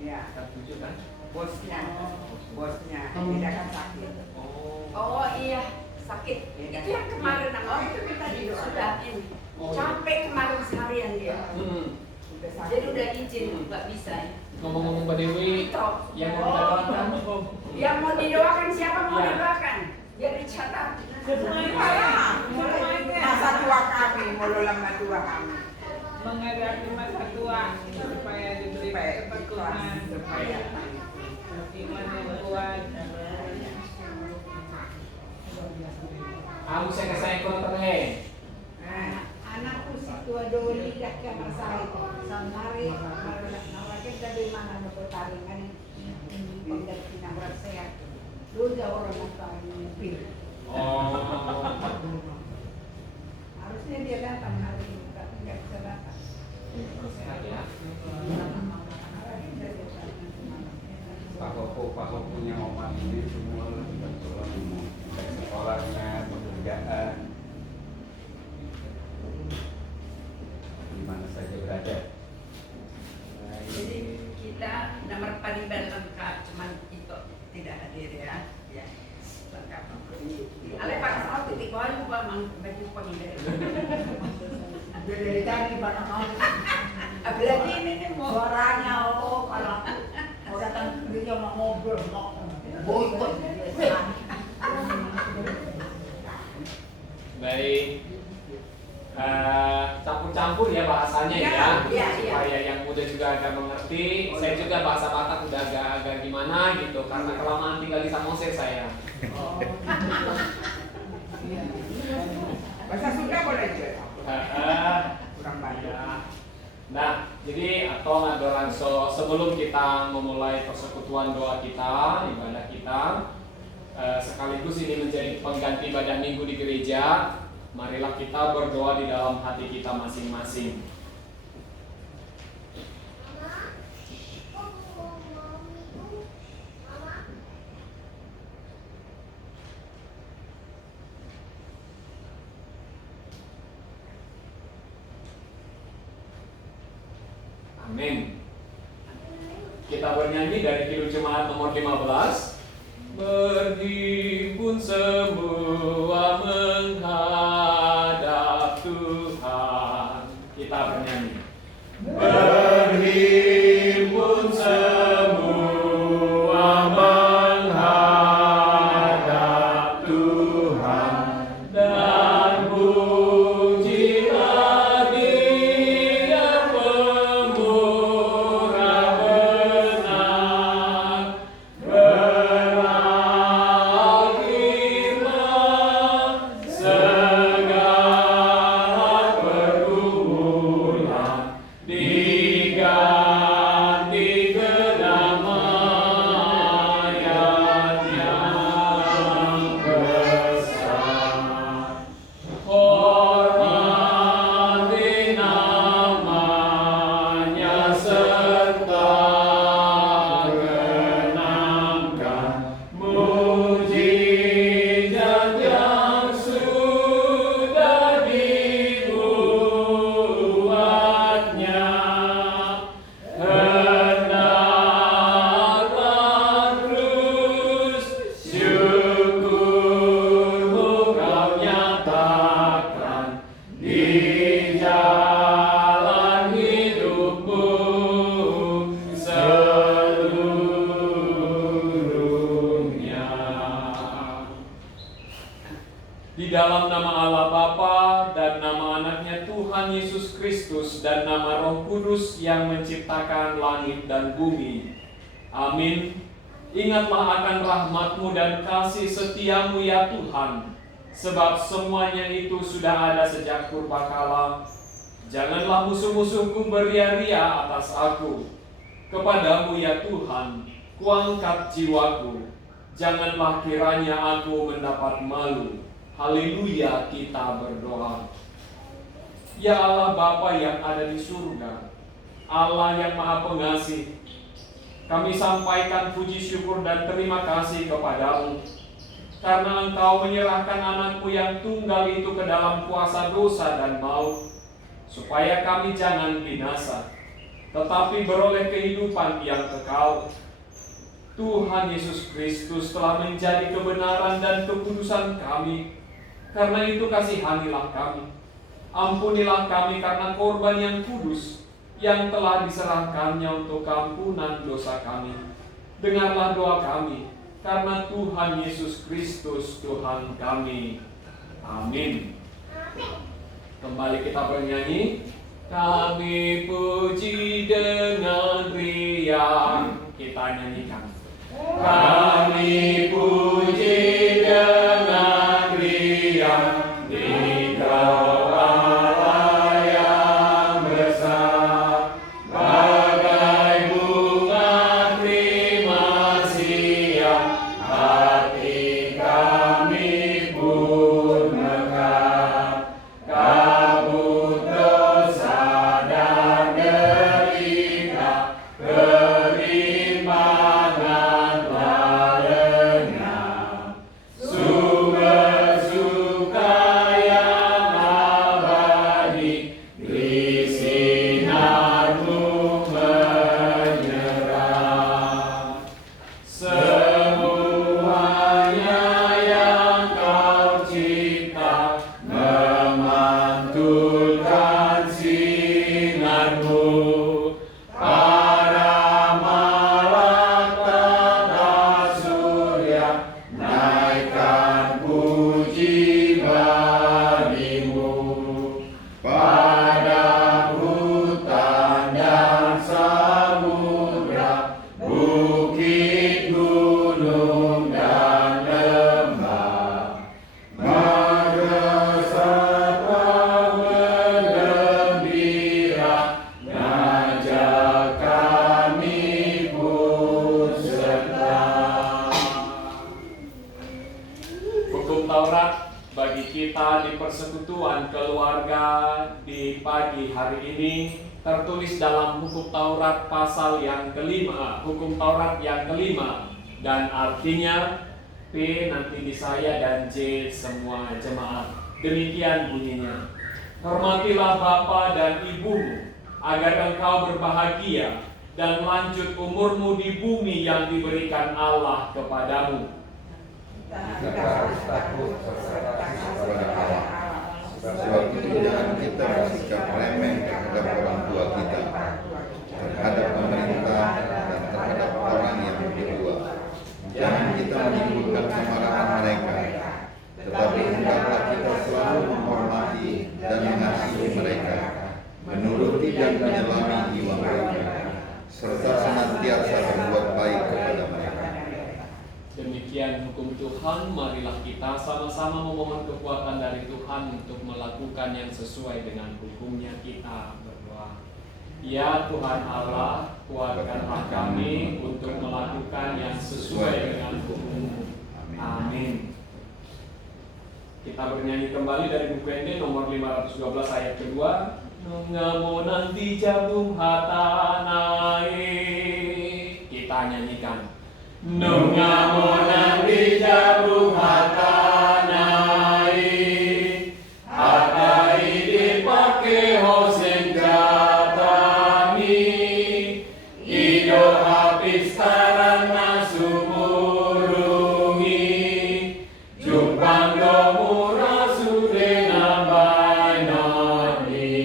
Iya. Setuju kan? Bosnya tidak kan sakit. Oh iya, sakit. Itu yang kemarin itu kita sudah ini. Capek kemarin seharian dia. Jadi udah izin nggak bisa. Ngomong-ngomong Mbak Dewi, yang mau didoakan, Yang mau didoakan siapa mau didoakan? Biar dicatat. Masa tua kami, mululang tua kami. Menghadapi masa tua supaya diberi ketekunan, Supaya iman yang kuat. aku saya kesayang konten Anakku si tua Doli dah ke Marsai Samari nawakin dari mana nak taringan pindah pinang sehat dulu jauh orang taring pil harusnya dia datang hari ini tapi nggak bisa datang sehat ya. Pak Koko punya omak ini semua sekolahnya, pekerjaan, di mana saja berada. Jadi kita nomor paling lengkap cuman itu tidak hadir ya. Ya. Lengkap. Ale Pak Sao titik bawah lupa mang baju pengilir. dari tadi pada mau Apalagi ini nih mau suaranya kalau mau datang dia mau ngobrol mau boikot. Baik, campur-campur ya bahasanya ya, supaya yang muda juga agak mengerti. Saya juga bahasa Batak udah agak gimana gitu, karena kelamaan tinggal di Samosir saya. Bahasa Sunda boleh juga. Kurang banyak. Nah, jadi atau adoranso sebelum kita memulai persekutuan doa kita, ibadah kita, sekaligus ini menjadi pengganti ibadah minggu di gereja. Marilah kita berdoa di dalam hati kita masing-masing. Amin. Kita bernyanyi dari Kidung Jemaat nomor 15. Berhimpun semua menghadap Tuhan. Kita bernyanyi. Berhimpun semua menghadap Tuhan dan pujilah Dia pemurah benar. Berakhirlah segala pergumulan, diganti kedamaian yang besar. Hormati namanya serta genangkan mujizat yang sudah dibuatnya. Hendaklah terus syukurmu kau nyatakan di jalan hidupmu seluruhnya. Di dalam nama Allah Bapa dan nama anaknya Tuhan Yesus Kristus dan nama Roh Kudus yang menciptakan langit dan bumi. Amin. Ingatlah akan rahmat-Mu dan kasih setia-Mu ya Tuhan, sebab semuanya itu sudah ada sejak purbakala. Janganlah musuh-musuhku beria-ria atas aku. Kepadamu ya Tuhan, kuangkat jiwaku. Janganlah kiranya aku mendapat malu. Haleluya, kita berdoa. Ya Allah Bapa yang ada di surga, Allah yang Maha Pengasih, kami sampaikan puji syukur dan terima kasih kepadamu karena Engkau menyerahkan anakmu yang tunggal itu ke dalam kuasa dosa dan maut, supaya kami jangan binasa, tetapi beroleh kehidupan yang kekal. Tuhan Yesus Kristus telah menjadi kebenaran dan kekudusan kami. Karena itu kasihanilah kami. Ampunilah kami karena korban yang kudus yang telah diserahkannya untuk ampunan dosa kami. Dengarlah doa kami karena Tuhan Yesus Kristus Tuhan kami. Amin. Kembali kita bernyanyi. Kami puji dengan riang. Kita nyanyikan. Kami puji dengan riang di Kau Allah yang besar, bagai bunga terima siang, hati kami pun mekar. Kabut dosa dan derita, kerimbangan lenyap. Sumber suka yang abadi, di sinar-Mu menyerah. Semuanya yang Kau cipta, memantulkan sinar-Mu. Para malaikat surya, naikkan puji bagi-Mu. Pada hutan dan samudra, bukit, gunung, dan lembah, margasatwa bergembira, ngajak kami pun serta. Hukum Taurat bagi kita di persekutuan keluarga di pagi hari ini tertulis dalam Hukum Taurat pasal yang kelima, Hukum Taurat yang kelima, dan artinya P nanti di saya dan J semua jemaat. Demikian bunyinya. Hormatilah bapa dan ibumu, agar engkau berbahagia dan lanjut umurmu di bumi yang diberikan Allah kepadamu. Kita harus takut serta kasih kepada Allah. Sebab itu jangan kita bersikap remeh terhadap orang tua kita, terhadap pemerintah, dan terhadap orang yang berdua. Jangan kita menimbulkan kemarahan mereka, tetapi hendaklah kita selalu menghormati dan mengasihi mereka, menuruti dan menyelami jiwa mereka, serta senantiasa berbuat baik kepada mereka. Demikian hukum Tuhan, marilah kita sama-sama memohon kekuatan dari Tuhan untuk melakukan yang sesuai dengan hukumnya. Kita berdoa. Ya Tuhan Allah, kuatkanlah kami untuk melakukan yang sesuai dengan hukum-Mu. Amin. Kita bernyanyi kembali dari buku ND nomor 512 ayat kedua. Nungamo nanti jabung hatanai. Kita nyanyikan. Nungamo nanti jabung hatanai, hatai dipake hosen jatani, ido habis karana sumurungi, jumpang domura sudena bainani.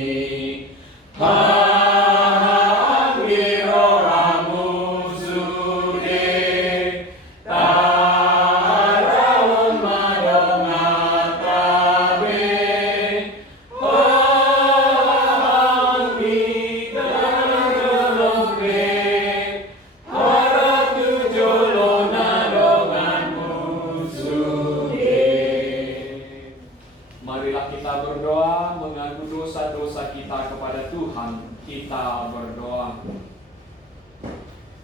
Marilah kita berdoa mengaku dosa-dosa kita kepada Tuhan. Kita berdoa.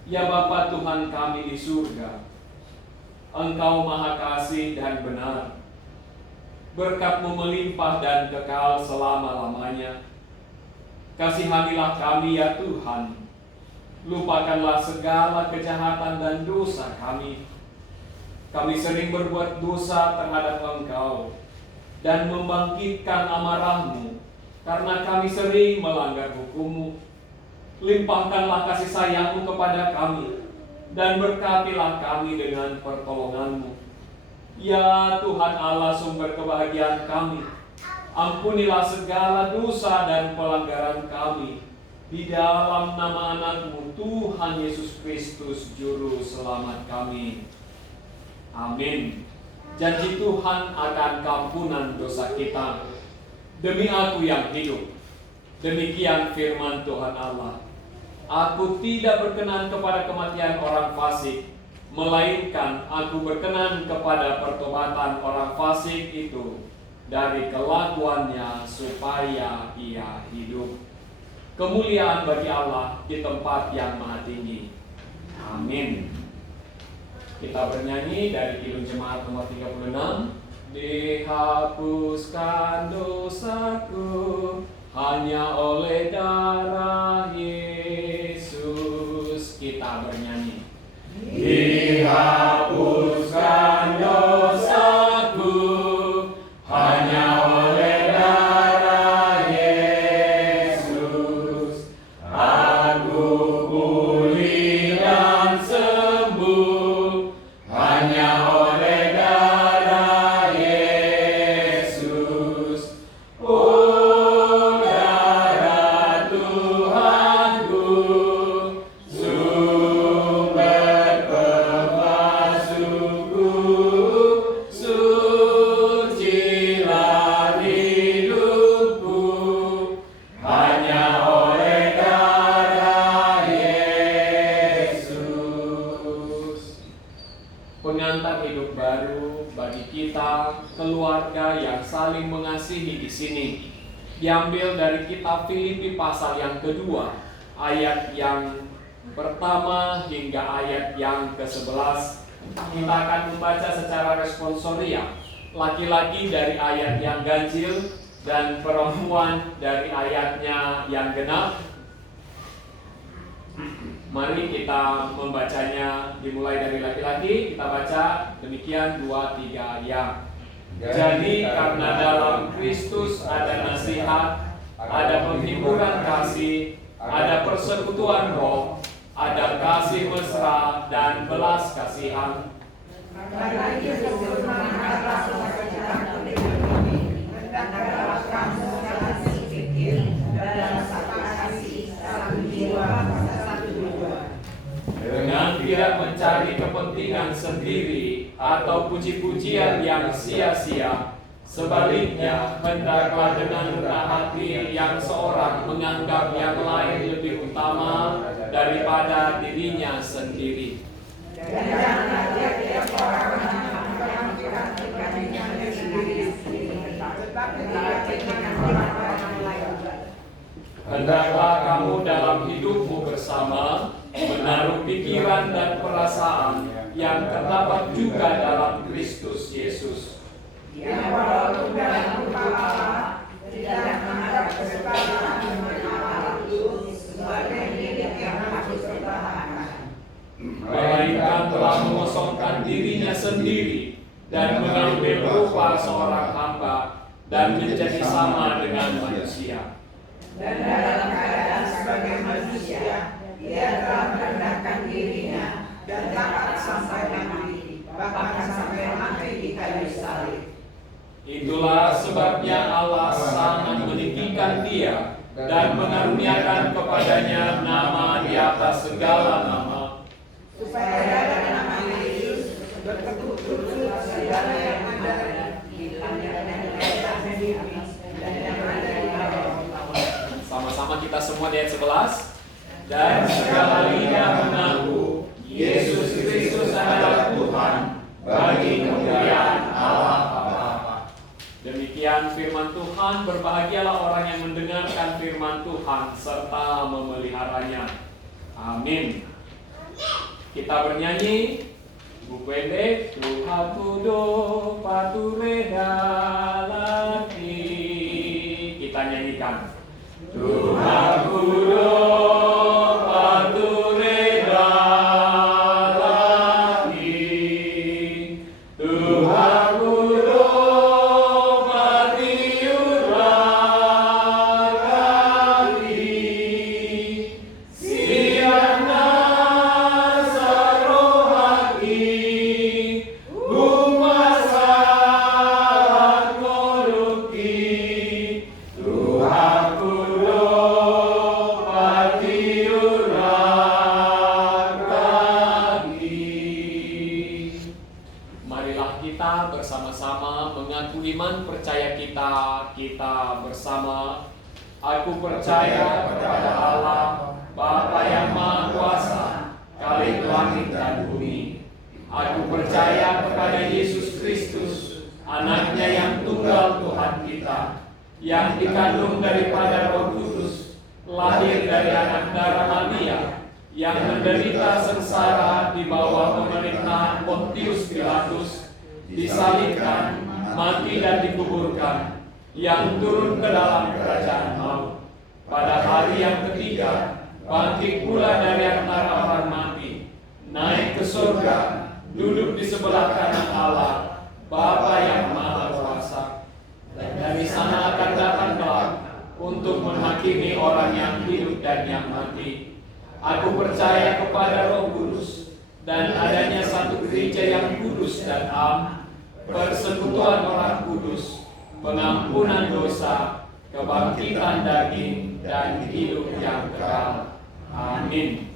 Ya Bapa Tuhan kami di surga, Engkau Maha Kasih dan benar. Berkat-Mu melimpah dan kekal selama-lamanya. Kasihanilah kami ya Tuhan. Lupakanlah segala kejahatan dan dosa kami. Kami sering berbuat dosa terhadap Engkau dan membangkitkan amarah-Mu, karena kami sering melanggar hukum-Mu. Limpahkanlah kasih sayang-Mu kepada kami, dan berkatilah kami dengan pertolongan-Mu. Ya Tuhan Allah, sumber kebahagiaan kami, ampunilah segala dosa dan pelanggaran kami, di dalam nama anak-Mu, Tuhan Yesus Kristus, Juru Selamat kami. Amin. Janji Tuhan akan kampunan dosa kita. Demi Aku yang hidup, demikian firman Tuhan Allah. Aku tidak berkenan kepada kematian orang fasik, melainkan Aku berkenan kepada pertobatan orang fasik itu dari kelakuannya supaya ia hidup. Kemuliaan bagi Allah di tempat yang maha tinggi. Amin. Kita bernyanyi dari Kidung Jemaat nomor 36. Dihapuskan dosaku hanya oleh darah Yesus. Kita bernyanyi. Dihapuskan dosaku hanya oleh darah Yesus. Aku pulih dan sembuh hanya oleh darah Yesus. Oh, darah Tuhanku, sumber pembasuhku, sucilah hidupku, hanya oleh darah Yesus. Pengantar hidup baru bagi kita, keluarga yang saling mengasihi di sini, diambil dari kitab Filipi pasal yang kedua, ayat yang pertama hingga ayat yang ke-11. Kita akan membaca secara responsoria. Laki-laki dari ayat yang ganjil dan perempuan dari ayatnya yang genap. Mari kita membacanya, dimulai dari laki-laki. Kita baca demikian 2-3 ayat. Jadi karena dalam Kristus ada nasihat, ada penghiburan kasih, ada persekutuan roh, ada kasih mesra dan belas kasihan. Dengan tidak mencari kepentingan sendiri atau puji-pujian yang sia-sia, sebaliknya hendaklah dengan rendah hati yang seorang menganggap yang lain lebih utama daripada dirinya sendiri. Hendaklah kamu dalam hidupmu bersama menaruh pikiran dan perasaan yang terdapat juga dalam Kristus Yesus. Yang walaupun dalam rupa Allah tidak menghadap kesetaraan dengan Allah itu sebagai milik yang harus dipertahankan, Melainkan telah mengosongkan dirinya sendiri dan mengambil rupa seorang hamba dan menjadi sama dengan manusia. dan dalam keadaan sebagai manusia ia telah merendahkan dirinya dan taat sampai mati, bahkan sampai mati di kayu salib. Itulah sebabnya Allah sangat meninggikan dia dan mengaruniakan kepadanya nama di atas segala nama, Supaya dalam nama Yesus bertekuk-lutut segala yang ada di langit dan di atas bumi dan yang ada di bawah. Sama-sama kita semua di ayat 11. Dan segala lidah mengaku Yesus Kristus adalah Tuhan bagi kemuliaan Allah Bapa. Demikian firman Tuhan. Berbahagialah orang yang mendengarkan firman Tuhan serta memeliharanya. Amin. Kita bernyanyi buku pendek Tuhan tudo patureda lagi. Kita nyanyikan Tuhan tudo patureda lagi. Tuhan tudo patiura lagi. kita bersama. Aku percaya kepada Allah, Bapa yang Maha Kuasa, Khalik langit dan bumi. Aku percaya kepada Yesus Kristus, Anaknya yang tunggal Tuhan kita, yang dikandung daripada Roh Kudus, lahir dari anak darah Maria, yang menderita sengsara di bawah pemerintahan Pontius Pilatus, disalibkan, mati dan dikuburkan, yang turun ke dalam kerajaan maut. Pada hari yang ketiga, bangkit pula dari antara orang mati, naik ke surga, duduk di sebelah kanan Allah, Bapa yang Maha Kuasa. Dan dari sana akan datang kelak untuk menghakimi orang yang hidup dan yang mati. Aku percaya kepada Roh Kudus dan adanya satu gereja yang kudus dan am, persekutuan orang kudus, pengampunan dosa, kebangkitan daging, dan hidup yang kekal. Amin.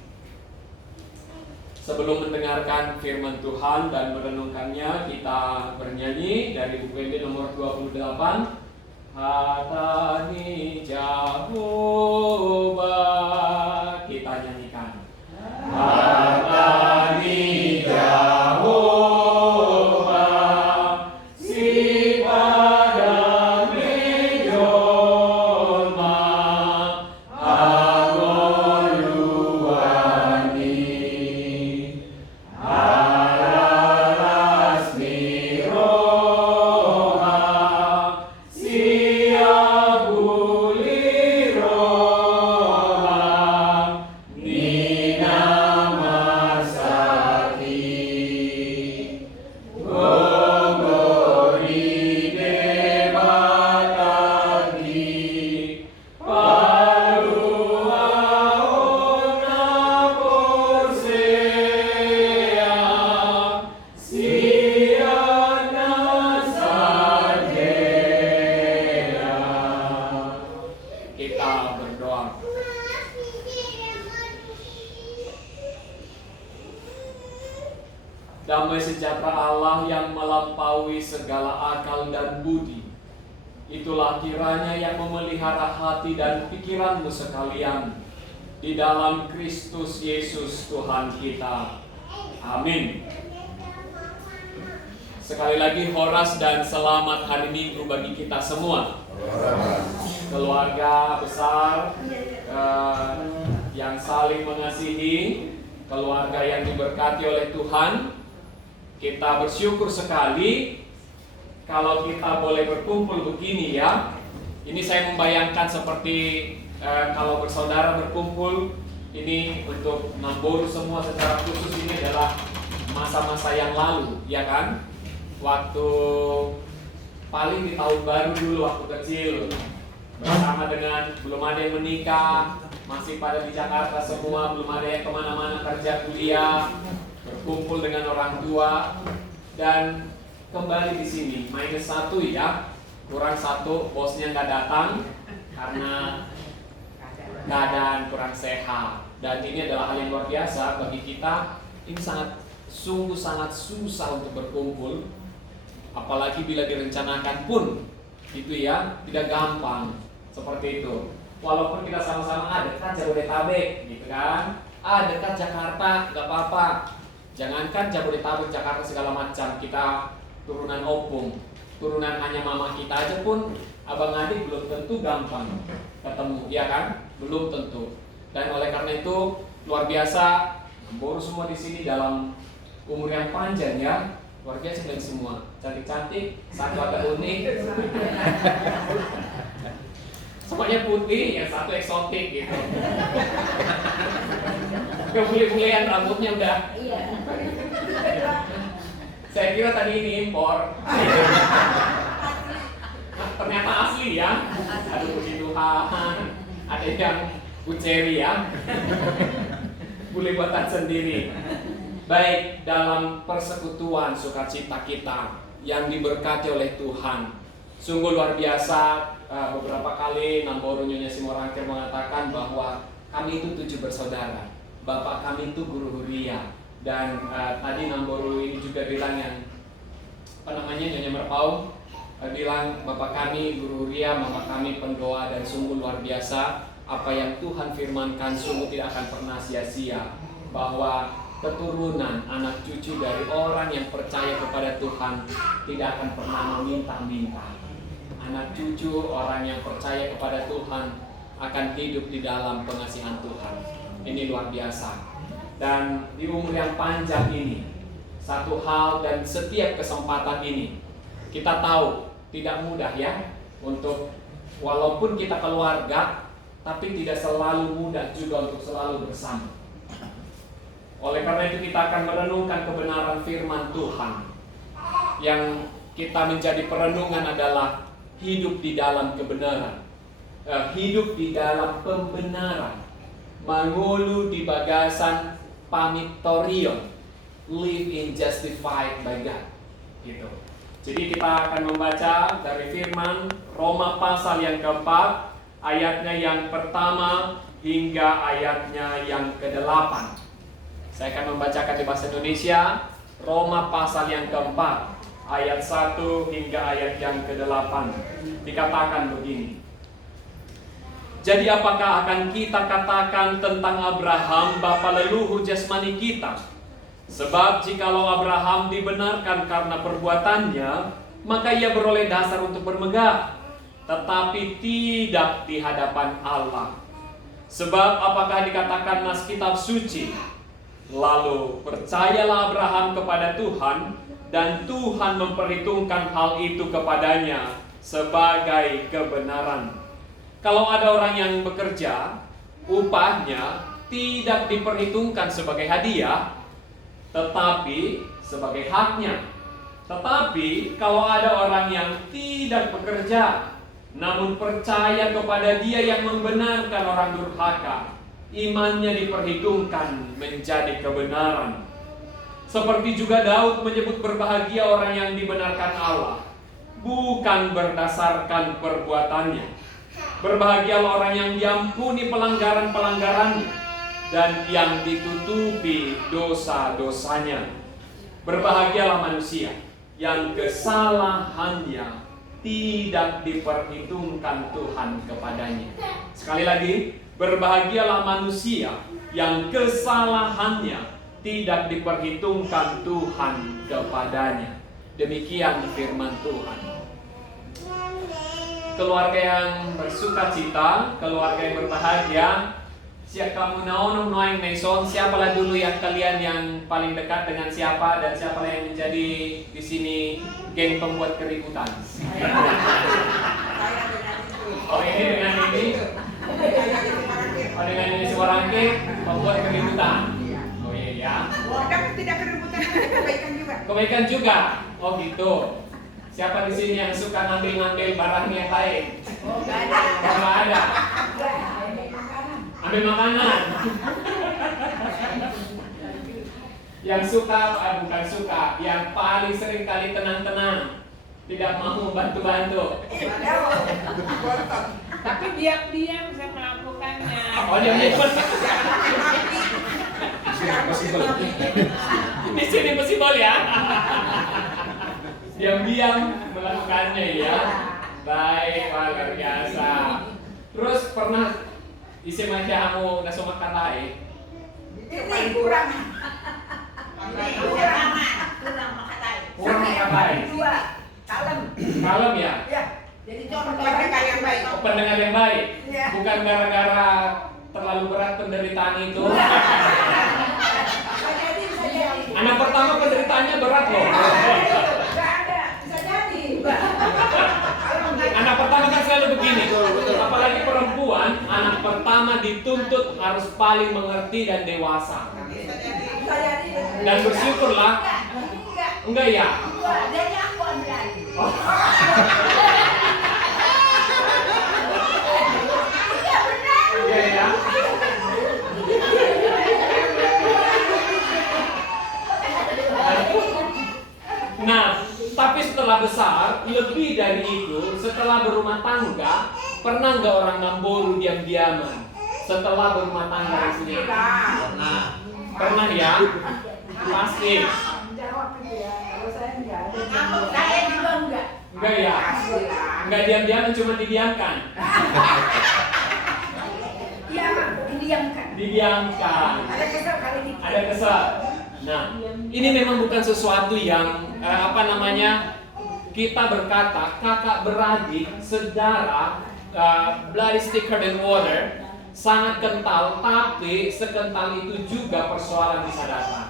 Sebelum mendengarkan firman Tuhan dan merenungkannya, kita bernyanyi dari buku MB nomor 28. Hatani Jehovah, kita nyanyikan. Hatani Jehovah, si padang Medoma, agoluani, alalas miroha, si abuliroha, nina masaki, gogori debatagi, palua ona porsea, siana sajea. Kita berdoa. Damai sejahtera Allah yang melampaui segala akal dan budi, itulah kiranya yang memelihara hati dan pikiranmu sekalian di dalam Kristus Yesus Tuhan kita. Amin. Sekali lagi horas dan selamat hari Minggu bagi kita semua. Keluarga besar yang saling mengasihi, keluarga yang diberkati oleh Tuhan. Kita bersyukur sekali kalau kita boleh berkumpul begini ya. Ini saya membayangkan seperti kalau bersaudara berkumpul ini untuk Namboru semua secara khusus, ini adalah masa-masa yang lalu, ya kan? Waktu paling di tahun baru dulu waktu kecil, bersama dengan belum ada yang menikah, masih pada di Jakarta semua, belum ada yang kemana-mana kerja kuliah, berkumpul dengan orang tua, dan kembali di sini -1 ya, kurang 1, bosnya nggak datang karena keadaan kurang sehat. Dan ini adalah hal yang luar biasa bagi kita. Ini sungguh sangat susah untuk berkumpul, apalagi bila direncanakan pun itu ya tidak gampang seperti itu. Walaupun kita sama-sama dekat Jabodetabek gitu kan, dekat Jakarta, nggak apa-apa. Jangankan Jabodetabek, Jakarta segala macam, kita turunan opung, turunan hanya mama kita aja pun abang adik belum tentu gampang ketemu, ya kan? Belum tentu. Dan oleh karena itu luar biasa, baru semua di sini dalam umur yang panjang ya, luar biasa kalian semua, cantik-cantik, satu agak unik, semuanya putih, yang satu eksotik gitu. Kebule-bulean rambutnya udah. Iya. Saya kira tadi ini impor. Ternyata asli ya. Aduh puji Tuhan. Ada yang uceri ya. Bule buatan sendiri. Baik, dalam persekutuan sukacita kita yang diberkati oleh Tuhan, sungguh luar biasa. Beberapa kali Namboru Nyonya Simorangkir mengatakan bahwa kami itu 7 bersaudara. Bapak kami itu Guru Huria. Dan tadi Namboru ini juga bilang yang Nyonya Merpau, bilang, Bapak kami Guru Ria, Bapak kami pendoa, dan sungguh luar biasa apa yang Tuhan firmankan sungguh tidak akan pernah sia-sia, bahwa keturunan anak cucu dari orang yang percaya kepada Tuhan tidak akan pernah meminta-minta. Anak cucu orang yang percaya kepada Tuhan akan hidup di dalam pengasihan Tuhan. Ini luar biasa. Dan di umur yang panjang ini, satu hal dan setiap kesempatan ini, kita tahu tidak mudah ya, untuk walaupun kita keluarga, tapi tidak selalu mudah juga untuk selalu bersama. Oleh karena itu kita akan merenungkan kebenaran firman Tuhan. Yang kita menjadi perenungan adalah hidup di dalam kebenaran, hidup di dalam pembenaran, mangulu di bagasan pamitorion, live in justified by God. Gitu. Jadi kita akan membaca dari firman Roma pasal yang keempat, ayatnya yang pertama hingga ayatnya yang ke-8. Saya akan membacakan di bahasa Indonesia. Roma pasal yang keempat, ayat 1 hingga ayat yang ke-8. Dikatakan begini. Jadi apakah akan kita katakan tentang Abraham, bapa leluhur jasmani kita? Sebab jikalau Abraham dibenarkan karena perbuatannya, maka ia beroleh dasar untuk bermegah, tetapi tidak di hadapan Allah. Sebab apakah dikatakan nas kitab suci? Lalu percayalah Abraham kepada Tuhan, dan Tuhan memperhitungkan hal itu kepadanya sebagai kebenaran. Kalau ada orang yang bekerja, upahnya tidak diperhitungkan sebagai hadiah, tetapi sebagai haknya. Tetapi kalau ada orang yang tidak bekerja, namun percaya kepada Dia yang membenarkan orang durhaka, imannya diperhitungkan menjadi kebenaran. Seperti juga Daud menyebut berbahagia orang yang dibenarkan Allah, bukan berdasarkan perbuatannya. Berbahagialah orang yang diampuni pelanggaran-pelanggarannya dan yang ditutupi dosa-dosanya. Berbahagialah manusia yang kesalahannya tidak diperhitungkan Tuhan kepadanya. Sekali lagi, berbahagialah manusia yang kesalahannya tidak diperhitungkan Tuhan kepadanya. Demikian firman Tuhan. Keluarga yang bersukacita, keluarga yang berbahagia. Siap kamu naon noeng Mason, siapalah dulu yang kalian yang paling dekat dengan siapa, dan siapa yang menjadi di sini geng pembuat keributan? Oh ini dengan ini, oh dengan ini seorang geng pembuat keributan. Oh iya ya. Tidak keributan, kebaikan juga. Kebaikan juga. Oh gitu. Siapa di sini yang suka ngambil barang yang baik? Oh, nggak ada. Nggak ada. Ambil makanan. Yang suka, bukan suka, yang paling sering kali tenang-tenang, tidak mau bantu-bantu. Tapi diam-diam saya melakukannya. Oh diam-diam. Di sini possible ya. Diam-diam melakukannya ya. Baik, luar biasa. Terus pernah isi macam kamu naso makan lain? Ini kurang. Kurang makan lain. Dua, Kalem ya? Ya. Jadi contoh pendengar yang baik. Oh, pendengar yang baik. Ya. Bukan gara-gara terlalu berat penderitaan itu. Anak pertama penderitaannya berat loh. Anak pertama kan selalu begini. Apalagi perempuan, anak pertama dituntut harus paling mengerti dan dewasa. Dan bersyukurlah. Enggak ya? Jadi aku ambil lagi. Iya ya. Nah, tapi setelah besar, lebih dari itu, setelah berumah tangga, pernah nggak orang Namboru diam-diaman? Setelah berumah tangga di sini? Pernah ya? Pasti. Jawab itu ya. Kalau saya enggak ada. Saya juga enggak. Enggak Enggak ya? Enggak diam-diam, cuma didiamkan. Iya, didiamkan. Didiamkan. Ada kesal kali dikit. Ada kesal. Nah, ini memang bukan sesuatu yang kita berkata kakak beradik, saudara, blood is thicker than water, sangat kental, tapi sekental itu juga persoalan bisa datang.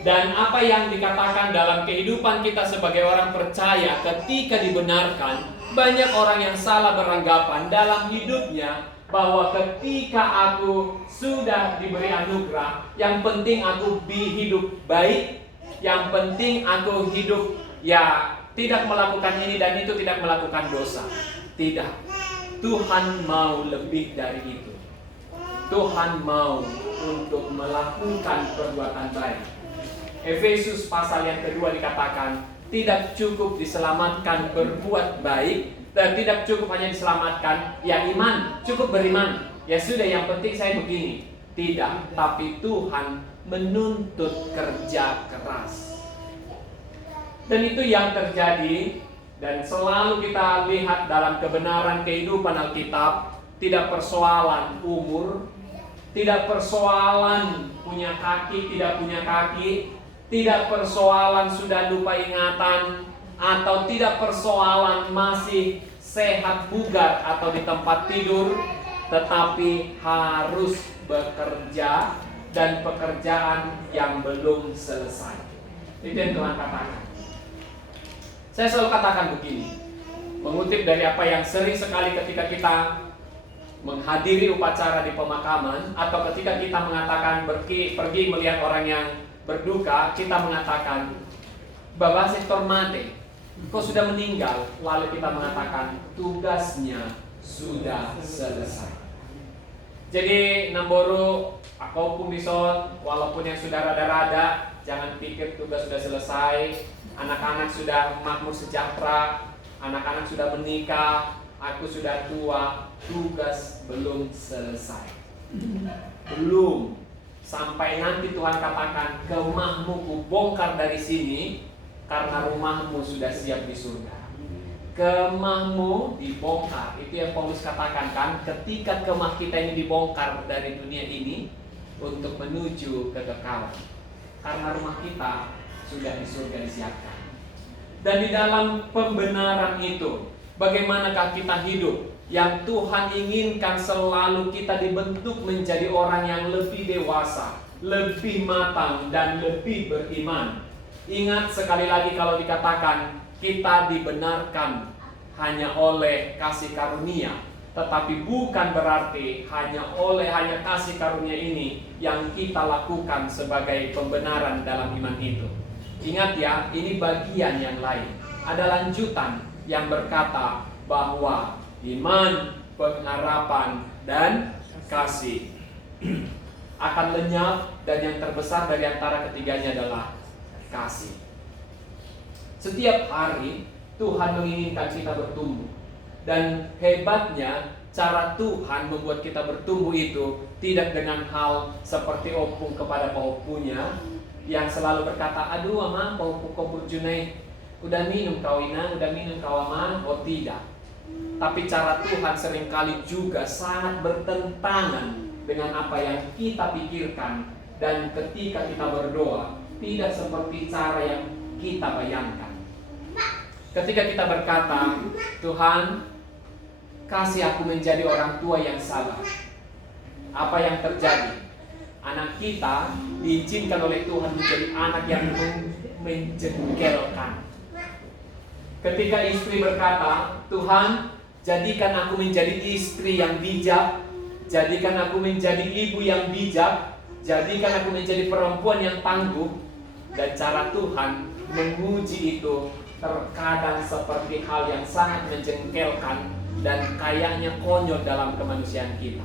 Dan apa yang dikatakan dalam kehidupan kita sebagai orang percaya, ketika dibenarkan, banyak orang yang salah beranggapan dalam hidupnya bahwa ketika aku sudah diberi anugerah, yang penting aku hidup baik, yang penting aku hidup tidak melakukan ini dan itu, tidak melakukan dosa. Tidak. Tuhan mau lebih dari itu. Tuhan mau untuk melakukan perbuatan baik. Efesus pasal yang kedua dikatakan, tidak cukup diselamatkan berbuat baik, dan tidak cukup hanya diselamatkan iman, cukup beriman. Ya sudah, yang penting saya begini. Tidak, tapi Tuhan menuntut kerja keras. Dan itu yang terjadi, dan selalu kita lihat dalam kebenaran kehidupan Alkitab. Tidak persoalan umur, tidak persoalan punya kaki, tidak punya kaki, tidak persoalan sudah lupa ingatan, atau tidak persoalan masih sehat bugar atau di tempat tidur, tetapi harus bekerja dan pekerjaan yang belum selesai. Itu yang Tuhan katakan. Saya selalu katakan begini, mengutip dari apa yang sering sekali ketika kita menghadiri upacara di pemakaman, atau ketika kita mengatakan pergi melihat orang yang berduka, kita mengatakan, Bapak sektor mati, kau sudah meninggal. Lalu kita mengatakan, tugasnya sudah selesai. Jadi Namboro, aku pun bison, walaupun yang sudah rada-rada, jangan pikir tugas sudah selesai. Anak-anak sudah makmur sejahtera, anak-anak sudah menikah, aku sudah tua, tugas belum selesai. Belum. Sampai nanti Tuhan katakan, kemahmu kubongkar dari sini, karena rumahmu sudah siap di surga. Kemahmu dibongkar. Itu yang Paulus katakan kan, ketika kemah kita ini dibongkar dari dunia ini untuk menuju kekekalan. Karena rumah kita sudah di surga disiapkan. Dan di dalam pembenaran itu, bagaimanakah kita hidup? Yang Tuhan inginkan selalu kita dibentuk menjadi orang yang lebih dewasa, lebih matang, dan lebih beriman. Ingat sekali lagi kalau dikatakan kita dibenarkan hanya oleh kasih karunia, tetapi bukan berarti hanya kasih karunia ini yang kita lakukan sebagai pembenaran dalam iman itu. Ingat ya, ini bagian yang lain. Ada lanjutan yang berkata bahwa iman, pengharapan, dan kasih akan lenyap, dan yang terbesar dari antara ketiganya adalah kasih. Setiap hari Tuhan menginginkan kita bertumbuh, dan hebatnya cara Tuhan membuat kita bertumbuh itu tidak dengan hal seperti opung kepada paupunya yang selalu berkata, aduh ama paupu kopur junai, udah minum kau ina, udah minum kau ama. Oh tidak. Tapi cara Tuhan seringkali juga sangat bertentangan dengan apa yang kita pikirkan, dan ketika kita berdoa tidak seperti cara yang kita bayangkan. Ketika kita berkata, Tuhan, kasih aku menjadi orang tua yang sabar, apa yang terjadi? Anak kita diizinkan oleh Tuhan menjadi anak yang menjengkelkan. Ketika istri berkata, Tuhan, jadikan aku menjadi istri yang bijak, jadikan aku menjadi ibu yang bijak, jadikan aku menjadi perempuan yang tangguh. Dan cara Tuhan menguji itu terkadang seperti hal yang sangat menjengkelkan dan kayaknya konyol dalam kemanusiaan kita.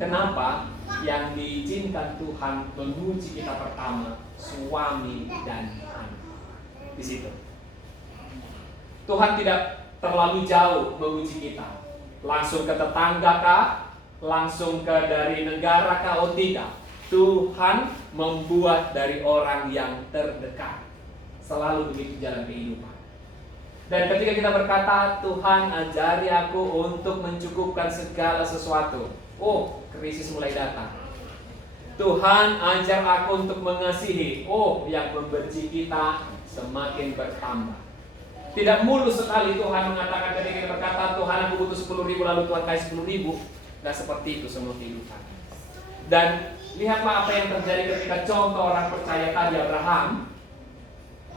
Kenapa? Yang diizinkan Tuhan menguji kita pertama, suami dan anak. Di situ Tuhan tidak terlalu jauh menguji kita. Langsung ke tetangga kah? Langsung ke dari negara kah? Oh tidak. Tuhan membuat dari orang yang terdekat. Selalu begitu jalan kehidupan. Dan ketika kita berkata, Tuhan ajari aku untuk mencukupkan segala sesuatu, oh, krisis mulai datang. Tuhan ajar aku untuk mengasihi, oh, yang membenci kita semakin bertambah. Tidak mulus sekali Tuhan mengatakan ketika kita berkata, Tuhan aku butuh 10.000 lalu Tuhan kasih 10.000. Tidak seperti itu semua kehidupan. Dan lihatlah apa yang terjadi ketika contoh orang percaya tadi Abraham.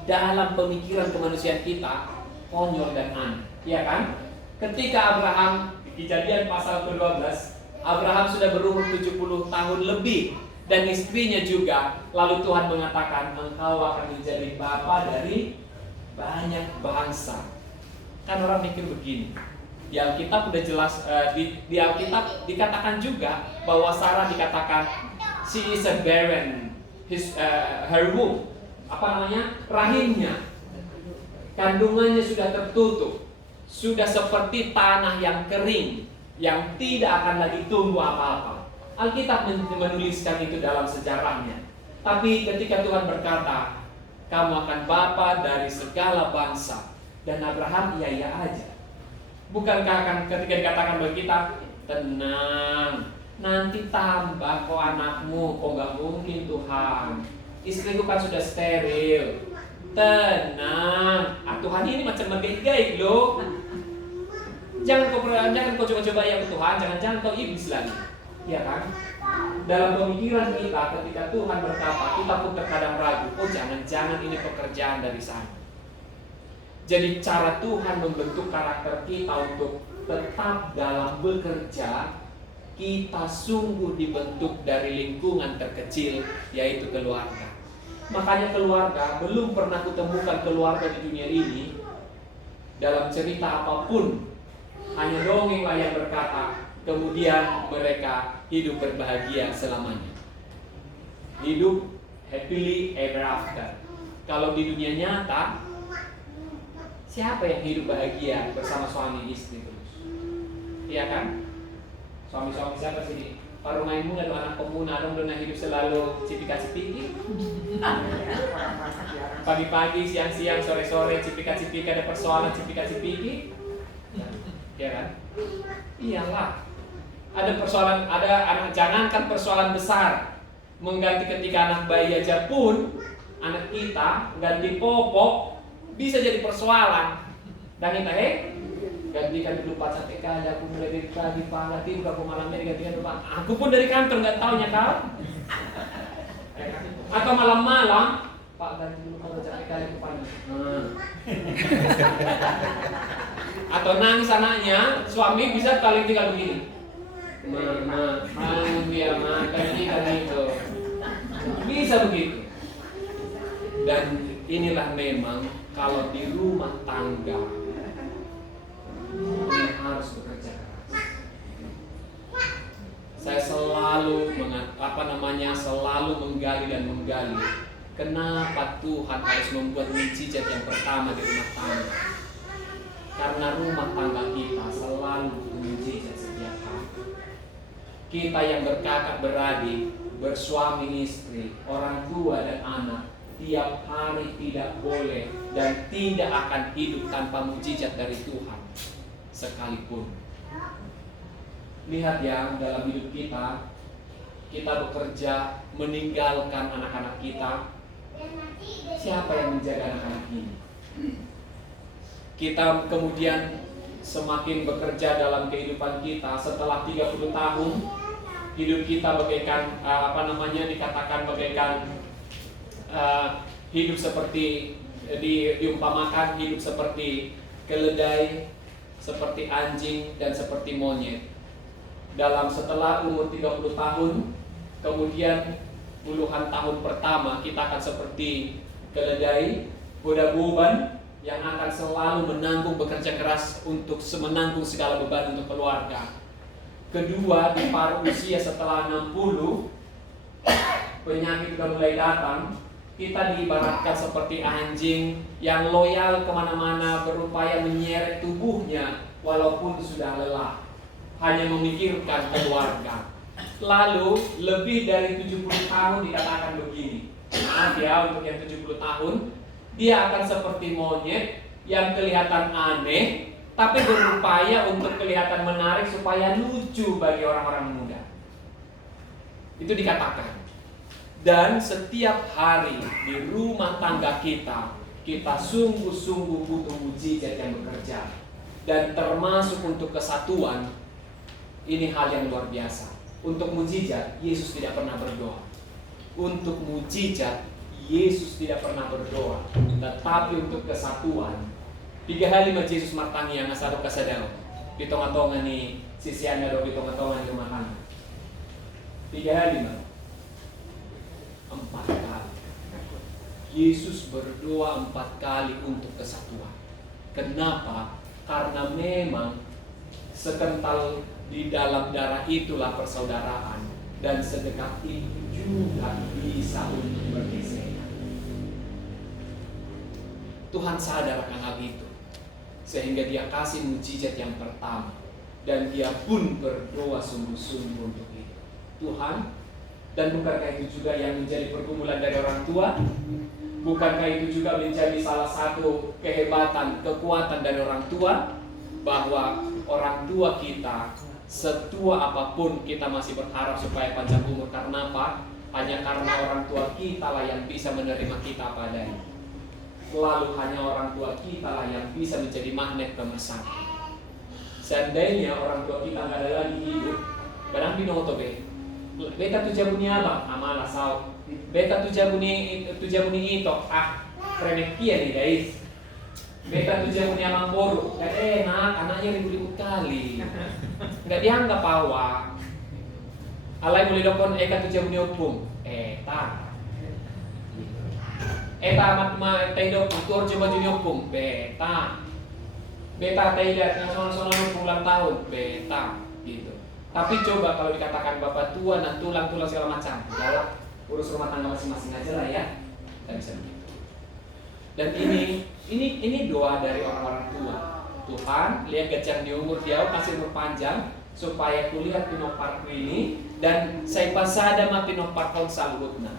Dalam pemikiran kemanusiaan kita konyol dan aneh, ya kan? Ketika Abraham, Kejadian pasal ke-12, Abraham sudah berumur 70 tahun lebih dan istrinya juga. Lalu Tuhan mengatakan, engkau akan menjadi bapa dari banyak bangsa. Kan orang mikir begini. Di Alkitab udah jelas, di Alkitab dikatakan juga bahwa Sarah dikatakan she is a barren, her womb, rahimnya, kandungannya sudah tertutup, sudah seperti tanah yang kering, yang tidak akan lagi tumbuh apa-apa. Alkitab menuliskan itu dalam sejarahnya. Tapi ketika Tuhan berkata, kamu akan bapa dari segala bangsa, dan Abraham iya aja. Bukankah akan ketika dikatakan bagi kita, tenang, nanti tambah kok anakmu, kok gak mungkin Tuhan. Istriku kan sudah steril. Tenang, Tuhan ini macam menggaik-gaik loh. Jangan kau coba-coba ya Tuhan, jangan kau iblis lagi. Ya kan? Dalam pemikiran kita ketika Tuhan berkata, kita pun terkadang ragu, oh jangan-jangan ini pekerjaan dari sana. Jadi cara Tuhan membentuk karakter kita untuk tetap dalam bekerja, kita sungguh dibentuk dari lingkungan terkecil, yaitu keluarga. Makanya keluarga, belum pernah kutemukan keluarga di dunia ini dalam cerita apapun, hanya dongenglah yang berkata kemudian mereka hidup berbahagia selamanya, hidup happily ever after. Kalau di dunia nyata, siapa yang hidup bahagia bersama suami istri terus? Iya kan? Suami-suami siapa sih? Pak Rumaimu atau anak pemuna dong pernah hidup selalu cipika-cipiki. Pagi-pagi, siang-siang, sore-sore cipika-cipiki, ada persoalan cipika-cipiki. Ya kan? Iyalah. Ada persoalan, ada anak, jangankan persoalan besar mengganti ketika anak bayi aja pun, anak kita ganti popok bisa jadi persoalan. Dan kita gantikan dulu Pak sampai kada aku mulai dari pagi Pak nanti berapa malamnya digantikan dulu Pak. Aku pun dari kantor nggak taunya kau. Atau malam-malam Pak ganti dulu kalau sampai kada aku panas. Atau nangis anaknya, suami bisa paling tinggal begini. Mama, mau dia makan ini kan itu. Bisa begitu. Dan inilah memang kalau di rumah tangga ini harus bekerja keras. Saya selalu selalu menggali dan menggali kenapa Tuhan harus membuat mujizat yang pertama di rumah tangga. Karena rumah tangga kita selalu butuh mujizat setiap hari. Kita yang berkakak beradik, bersuami istri, orang tua dan anak, tiap hari tidak boleh dan tidak akan hidup tanpa mujizat dari Tuhan sekalipun. Lihat ya, dalam hidup kita bekerja meninggalkan anak-anak kita. Siapa yang menjaga anak-anak ini? Kita kemudian semakin bekerja dalam kehidupan kita. Setelah 30 tahun hidup kita bagaikan dikatakan bagaikan hidup seperti diumpamakan hidup seperti keledai, seperti anjing dan seperti monyet. Setelah umur 30 tahun, kemudian puluhan tahun pertama kita akan seperti keledai, kuda beban yang akan selalu menanggung bekerja keras untuk menanggung segala beban untuk keluarga. Kedua, di paruh usia setelah 60, penyakit sudah mulai datang. Kita diibaratkan seperti anjing yang loyal kemana-mana, berupaya menyeret tubuhnya walaupun sudah lelah, hanya memikirkan keluarga. Lalu lebih dari 70 tahun dikatakan begini. Maaf ya, untuk yang 70 tahun dia akan seperti monyet yang kelihatan aneh, tapi berupaya untuk kelihatan menarik supaya lucu bagi orang-orang muda. Itu dikatakan. Dan setiap hari di rumah tangga kita sungguh-sungguh butuh mujizat yang bekerja. Dan termasuk untuk kesatuan, ini hal yang luar biasa. Untuk mujizat, Yesus tidak pernah berdoa. Untuk mujizat, Yesus tidak pernah berdoa. Tetapi untuk kesatuan, 3 hari Yesus martangi yang asal kasadao. Pitonga-tonga ni sisiannya do pitonga-tonga di rumah tangga. 3 hari 4 kali. Yesus berdoa 4 kali untuk kesatuan. Kenapa? Karena memang sekental di dalam darah itulah persaudaraan, dan sedekat itu juga bisa untuk bergesekan. Tuhan sadar akan hal itu, sehingga Dia kasih mujizat yang pertama, dan Dia pun berdoa sungguh-sungguh untuk itu. Tuhan, dan bukankah itu juga yang menjadi pergumulan dari orang tua? Bukankah itu juga menjadi salah satu kehebatan, kekuatan dari orang tua? Bahwa orang tua kita, setua apapun, kita masih berharap supaya panjang umur. Karena apa? Hanya karena orang tua kita lah yang bisa menerima kita apa adanya. Lalu hanya orang tua kita lah yang bisa menjadi magnet pemersatu. Seandainya orang tua kita nggak ada lagi hidup, kadang binoto be. Beta tu jabuni abang, amala sao. Beta tu jabuni ito, krenek kia nih guys. Beta tu jabuni amang boru, gak enak, anaknya ribut-ribut kali. Nggak dianggap awak. Alai mulai dokon eka tu jabuni opung, tak. Eta amat ma taido putur coba jadi opung, beta. Beta taidat yang sono-sono ulang tahun, beta gitu. Tapi coba kalau dikatakan bapak tua dan tulang-tulang segala macam, galak, urus rumah tangga masing-masing aja lah ya. Tidak bisa begitu. Dan ini doa dari orang-orang tua. Tuhan, lihat gajah di umur dia kasih umur panjang supaya kulihat pinoparku ini dan saya pasada ma pinoparkon salutna.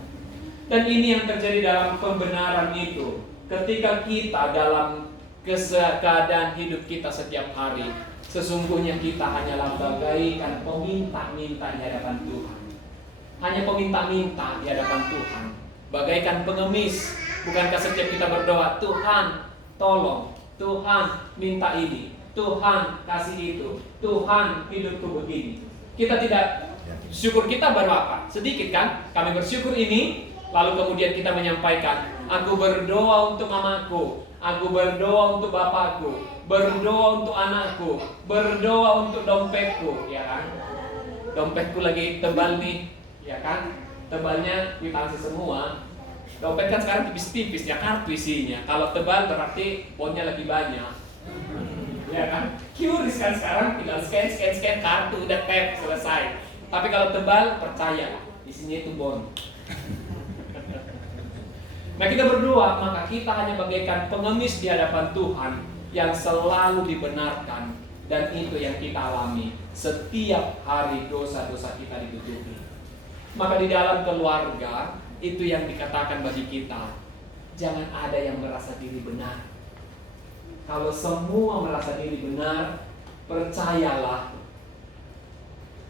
Dan ini yang terjadi dalam pembenaran itu. Ketika kita dalam keadaan hidup kita setiap hari, sesungguhnya kita hanyalah bagaikan peminta-minta di hadapan Tuhan. Hanya peminta-minta di hadapan Tuhan. Bagaikan pengemis. Bukankah setiap kita berdoa, Tuhan tolong, Tuhan minta ini, Tuhan kasih itu, Tuhan hidupku begini. Kita tidak, syukur kita baru apa? Sedikit kan? Kami bersyukur ini, lalu kemudian kita menyampaikan, aku berdoa untuk mamaku, aku berdoa untuk bapakku, berdoa untuk anakku, berdoa untuk dompetku, ya kan? Dompetku lagi tebal nih, ya kan? Tebalnya dikasih semua. Dompet kan sekarang tipis-tipis ya, kartu isinya. Kalau tebal berarti bonnya lagi banyak, ya kan? Curious kan sekarang, tinggal scan kartu udah tap selesai. Tapi kalau tebal percaya isinya itu bon. Nah kita berdoa, maka kita hanya bagaikan pengemis di hadapan Tuhan yang selalu dibenarkan, dan itu yang kita alami setiap hari. Dosa-dosa kita ditutupi. Maka di dalam keluarga itu yang dikatakan bagi kita, jangan ada yang merasa diri benar. Kalau semua merasa diri benar, percayalah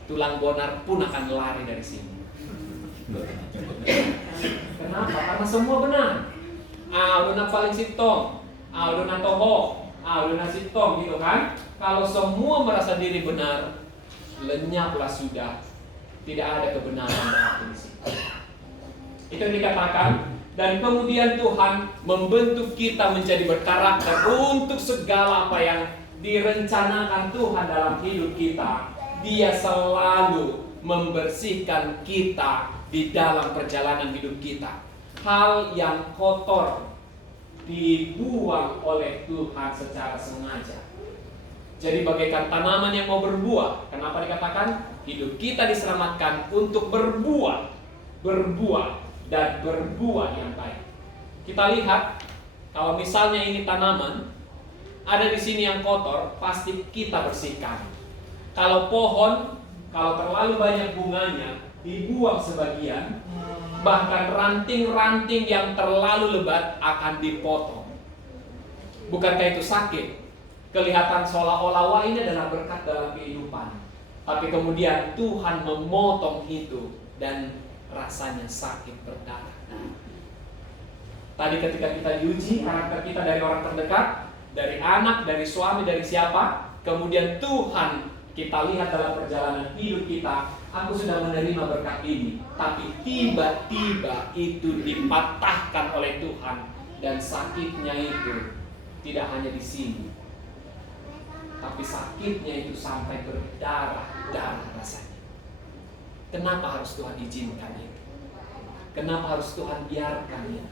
tulang bonar pun akan lari dari sini. Kenapa? Karena semua benar. Udah paling sitong, udah toho, udah sitong gitu kan. Kalau semua merasa diri benar, lenyaplah sudah. Tidak ada kebenaran berarti di situ. Itu yang dikatakan. Dan kemudian Tuhan membentuk kita menjadi berkarakter untuk segala apa yang direncanakan Tuhan dalam hidup kita. Dia selalu membersihkan kita di dalam perjalanan hidup kita. Hal yang kotor dibuang oleh Tuhan secara sengaja. Jadi bagaikan tanaman yang mau berbuah. Kenapa dikatakan hidup kita diselamatkan untuk berbuah dan berbuah yang baik. Kita lihat, kalau misalnya ini tanaman, ada di sini yang kotor, pasti kita bersihkan. Kalau pohon, kalau terlalu banyak bunganya, dibuang sebagian, bahkan ranting-ranting yang terlalu lebat akan dipotong. Bukankah itu sakit? Kelihatan seolah-olah wah ini adalah berkat dalam kehidupan. Tapi kemudian Tuhan memotong itu dan rasanya sakit berdarah. Tadi ketika kita diuji karakter kita dari orang terdekat, dari anak, dari suami, dari siapa, kemudian Tuhan kita lihat dalam perjalanan hidup kita, aku sudah menerima berkat ini, tapi tiba-tiba itu dipatahkan oleh Tuhan, dan sakitnya itu tidak hanya di sini, tapi sakitnya itu sampai berdarah-darah rasanya. Kenapa harus Tuhan izinkan itu? Kenapa harus Tuhan biarkannya?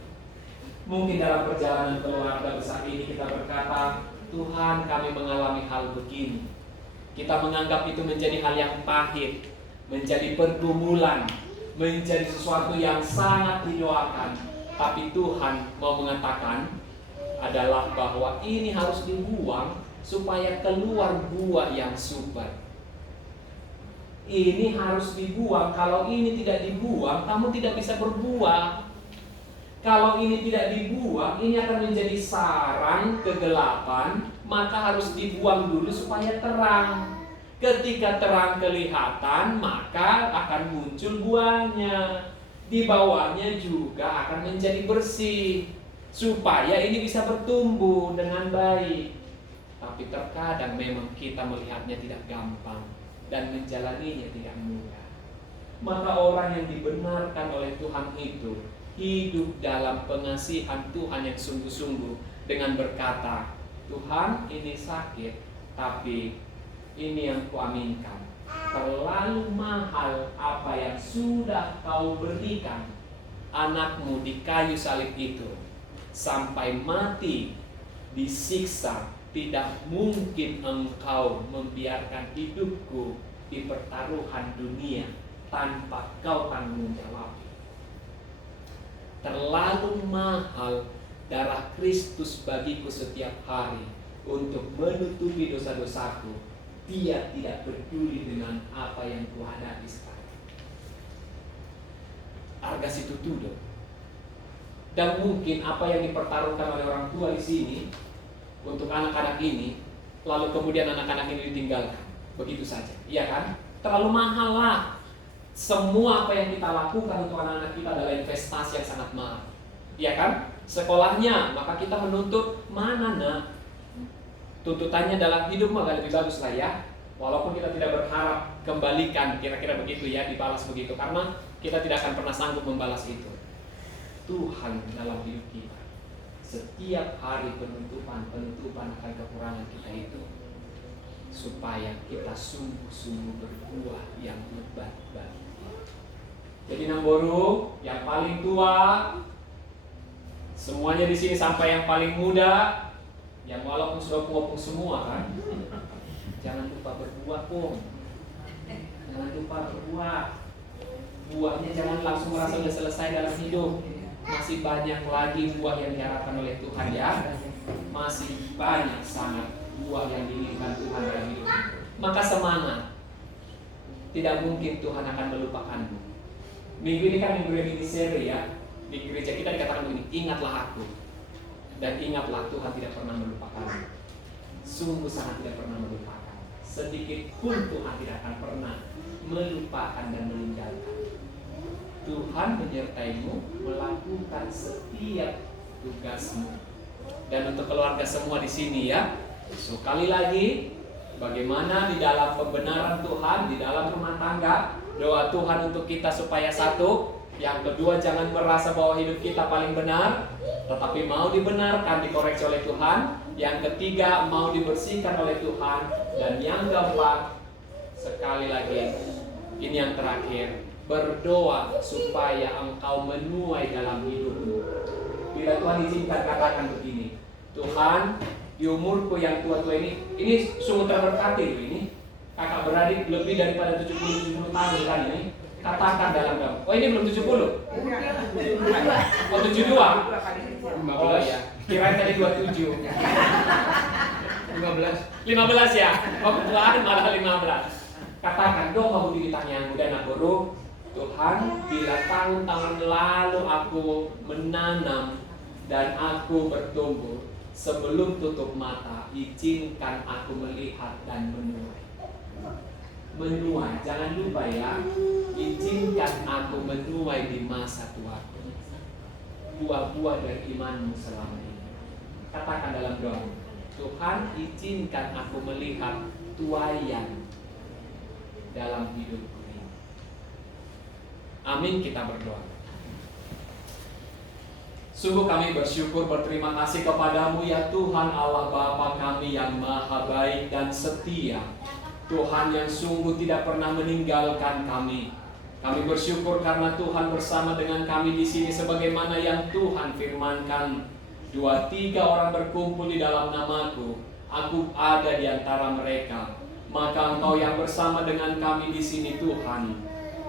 Mungkin dalam perjalanan keluarga besar ini kita berkata, Tuhan, kami mengalami hal begini. Kita menganggap itu menjadi hal yang pahit, menjadi pergumulan, menjadi sesuatu yang sangat didoakan. Tapi Tuhan mau mengatakan adalah bahwa ini harus dibuang supaya keluar buah yang super. Ini harus dibuang. Kalau ini tidak dibuang, kamu tidak bisa berbuah. Kalau ini tidak dibuang, ini akan menjadi sarang kegelapan, maka harus dibuang dulu supaya terang. Ketika terang kelihatan, maka akan muncul buahnya. Di bawahnya juga akan menjadi bersih, supaya ini bisa bertumbuh dengan baik. Tapi terkadang memang kita melihatnya tidak gampang dan menjalaninya tidak mudah. Maka orang yang dibenarkan oleh Tuhan itu hidup dalam pengasihan Tuhan yang sungguh-sungguh dengan berkata, Tuhan ini sakit, tapi ini yang kuaminkan. Terlalu mahal apa yang sudah kau berikan anakmu di kayu salib itu. Sampai mati, disiksa, tidak mungkin engkau membiarkan hidupku di pertaruhan dunia tanpa kau tanggung jawab. Terlalu mahal darah Kristus bagiku setiap hari untuk menutupi dosa-dosaku. Dia tidak peduli dengan apa yang kuhadapi sekarang. Harga situ tuduh. Dan mungkin apa yang dipertaruhkan oleh orang tua di sini untuk anak-anak ini, lalu kemudian anak-anak ini ditinggalkan begitu saja, iya kan? Terlalu mahal lah. Semua apa yang kita lakukan untuk anak-anak kita adalah investasi yang sangat mahal, iya kan? Sekolahnya, maka kita menuntut mana nak? Tuntutannya dalam hidup maka lebih bagus lah ya. Walaupun kita tidak berharap kembalikan, kira-kira begitu ya, dibalas begitu, karena kita tidak akan pernah sanggup membalas itu. Tuhan dalam hidup kita, setiap hari penutupan akan kekurangan kita itu, supaya kita sungguh-sungguh berbuah yang lebat. Jadi Namboru yang paling tua, semuanya di sini sampai yang paling muda, yang walaupun sudah pupung semua kan, jangan lupa berbuah pun, jangan lupa berbuah. Buahnya jangan langsung merasa sudah selesai dalam hidup. Masih banyak lagi buah yang diharapkan oleh Tuhan ya. Masih banyak sangat buah yang diinginkan Tuhan dalam hidup. Maka semangat. Tidak mungkin Tuhan akan melupakanmu. Minggu ini kan minggu ini seri ya. Di gereja kita dikatakan begini, ingatlah aku. Dan ingatlah Tuhan tidak pernah melupakanmu. Sungguh sangat tidak pernah melupakan. Sedikit pun Tuhan tidak akan pernah melupakan dan meninggalkan. Tuhan menyertaimu melakukan setiap tugasmu. Dan untuk keluarga semua di sini ya, sekali lagi, bagaimana di dalam pembenaran Tuhan, di dalam rumah tangga, doa Tuhan untuk kita supaya satu. Yang kedua, jangan merasa bahwa hidup kita paling benar, tetapi mau dibenarkan, dikoreksi oleh Tuhan. Yang ketiga, mau dibersihkan oleh Tuhan. Dan yang keempat, sekali lagi, ini yang terakhir, berdoa supaya engkau menuai dalam hidupmu. Bila Tuhan izinkan, katakan begini, Tuhan, di umurku yang tua-tua ini sungguh terberkati ini. Kakak beradik lebih daripada 70 tahun kan ini. Katakan dalam kamu. Oh ini belum 70? Oh 72? Oh ya, kirain tadi 27. 15 ya? Oh kebetulan malah 15. Katakan dong kamu di tanganmu dan aku guru. Tuhan, bila tahun-tahun lalu aku menanam dan aku bertumbuh, Sebelum tutup mata, izinkan aku melihat dan menuai. Menuai, jangan lupa ya. Izinkan aku menuai di masa tuaku. Buah-buah dari imanmu selama ini. Katakan dalam doa, Tuhan, izinkan aku melihat tuaian dalam hidupku ini. Amin, kita berdoa. Sungguh kami bersyukur, berterima kasih kepadamu ya Tuhan Allah Bapa kami yang maha baik dan setia. Tuhan yang sungguh tidak pernah meninggalkan kami. Kami bersyukur karena Tuhan bersama dengan kami di sini sebagaimana yang Tuhan firmankan. 2-3 orang berkumpul di dalam namaku, aku ada di antara mereka. Maka Engkau yang bersama dengan kami di sini Tuhan,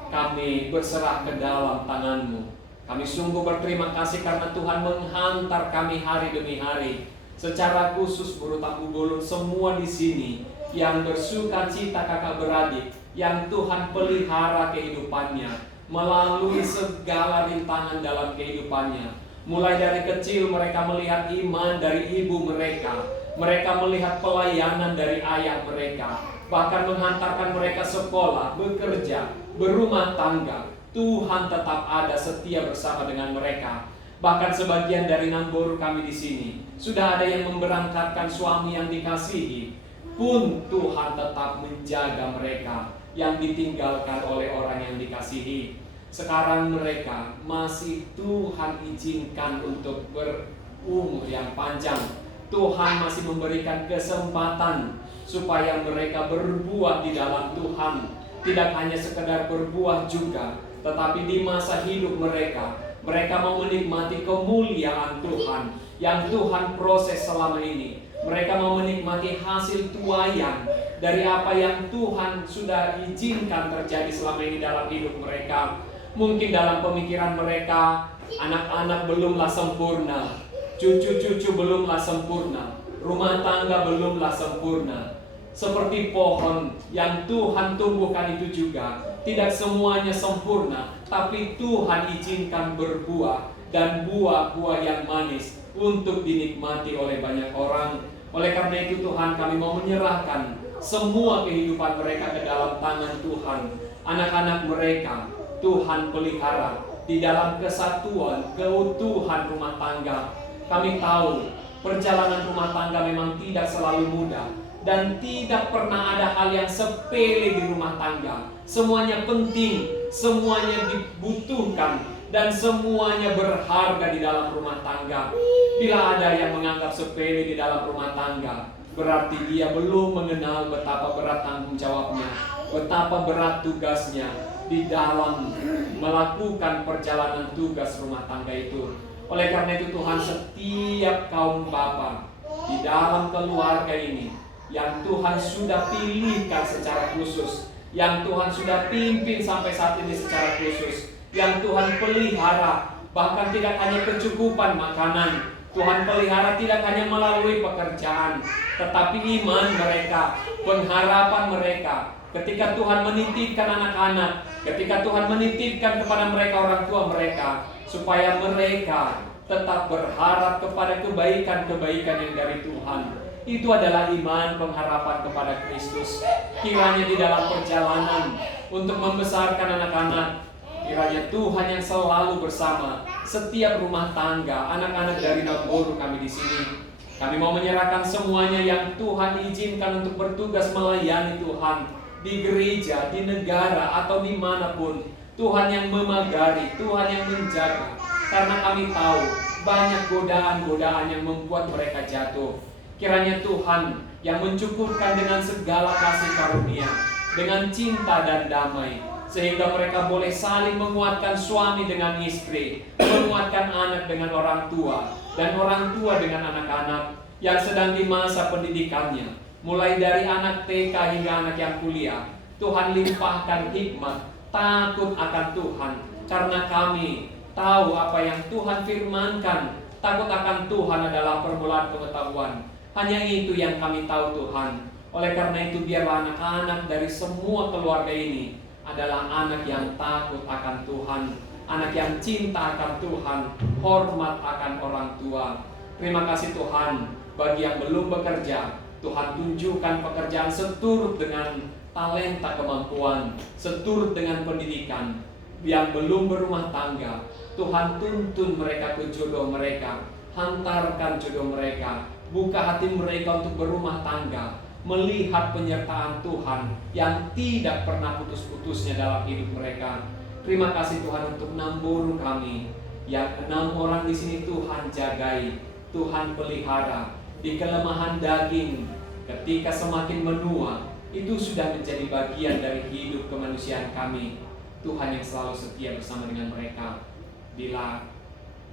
kami berserah ke dalam tangan-Mu. Kami sungguh berterima kasih karena Tuhan menghantar kami hari demi hari. Secara khusus Guru Tabu Golun semua di sini yang bersuka cita kakak beradik, yang Tuhan pelihara kehidupannya melalui segala rintangan dalam kehidupannya. Mulai dari kecil mereka melihat iman dari ibu mereka. Mereka melihat pelayanan dari ayah mereka. Bahkan menghantarkan mereka sekolah, bekerja, berumah tangga. Tuhan tetap ada setia bersama dengan mereka. Bahkan sebagian dari Namboru kami di sini sudah ada yang memberangkatkan suami yang dikasihi, pun Tuhan tetap menjaga mereka yang ditinggalkan oleh orang yang dikasihi. Sekarang mereka masih Tuhan izinkan untuk berumur yang panjang. Tuhan masih memberikan kesempatan supaya mereka berbuah di dalam Tuhan. Tidak hanya sekedar berbuah juga, tetapi di masa hidup mereka mau menikmati kemuliaan Tuhan yang Tuhan proses selama ini. Mereka mau menikmati hasil tuaian dari apa yang Tuhan sudah izinkan terjadi selama ini dalam hidup mereka. Mungkin dalam pemikiran mereka, anak-anak belumlah sempurna, cucu-cucu belumlah sempurna, rumah tangga belumlah sempurna. Seperti pohon yang Tuhan tumbuhkan itu juga tidak semuanya sempurna, tapi Tuhan izinkan berbuah dan buah-buah yang manis untuk dinikmati oleh banyak orang. Oleh karena itu Tuhan, kami mau menyerahkan semua kehidupan mereka ke dalam tangan Tuhan. Anak-anak mereka Tuhan pelihara di dalam kesatuan, keutuhan rumah tangga. Kami tahu perjalanan rumah tangga memang tidak selalu mudah, dan tidak pernah ada hal yang sepele di rumah tangga. Semuanya penting, semuanya dibutuhkan, dan semuanya berharga di dalam rumah tangga. Bila ada yang menganggap sepele di dalam rumah tangga, berarti dia belum mengenal betapa berat tanggung jawabnya, betapa berat tugasnya di dalam melakukan perjalanan tugas rumah tangga itu. Oleh karena itu Tuhan, setiap kaum bapa di dalam keluarga ini yang Tuhan sudah pilihkan secara khusus, yang Tuhan sudah pimpin sampai saat ini secara khusus, yang Tuhan pelihara, bahkan tidak hanya kecukupan makanan, Tuhan pelihara tidak hanya melalui pekerjaan, tetapi iman mereka, pengharapan mereka. Ketika Tuhan menitipkan anak-anak, ketika Tuhan menitipkan kepada mereka orang tua mereka, supaya mereka tetap berharap kepada kebaikan-kebaikan yang dari Tuhan. Itu adalah iman pengharapan kepada Kristus. Kiranya di dalam perjalanan untuk membesarkan anak-anak, kiranya Tuhan yang selalu bersama setiap rumah tangga, anak-anak dari Namboru kami di sini. Kami mau menyerahkan semuanya yang Tuhan izinkan untuk bertugas melayani Tuhan di gereja, di negara, atau dimanapun. Tuhan yang memagari, Tuhan yang menjaga. Karena kami tahu banyak godaan-godaan yang membuat mereka jatuh. Kiranya Tuhan yang mencukupkan dengan segala kasih karunia, dengan cinta dan damai, sehingga mereka boleh saling menguatkan suami dengan istri, menguatkan anak dengan orang tua, dan orang tua dengan anak-anak yang sedang di masa pendidikannya. Mulai dari anak TK hingga anak yang kuliah, Tuhan limpahkan hikmat, takut akan Tuhan, karena kami tahu apa yang Tuhan firmankan. Takut akan Tuhan adalah permulaan pengetahuan. Hanya itu yang kami tahu Tuhan. Oleh karena itu biarlah anak-anak dari semua keluarga ini adalah anak yang takut akan Tuhan, anak yang cinta akan Tuhan, hormat akan orang tua. Terima kasih Tuhan, bagi yang belum bekerja, Tuhan tunjukkan pekerjaan seturut dengan talenta kemampuan, seturut dengan pendidikan. Yang belum berumah tangga, Tuhan tuntun mereka ke jodoh mereka, hantarkan jodoh mereka, buka hati mereka untuk berumah tangga, melihat penyertaan Tuhan yang tidak pernah putus-putusnya dalam hidup mereka. Terima kasih Tuhan untuk 6 burung kami, yang 6 orang di sini Tuhan jagai, Tuhan pelihara. Di kelemahan daging, ketika semakin menua, itu sudah menjadi bagian dari hidup kemanusiaan kami. Tuhan yang selalu setia bersama dengan mereka. Bila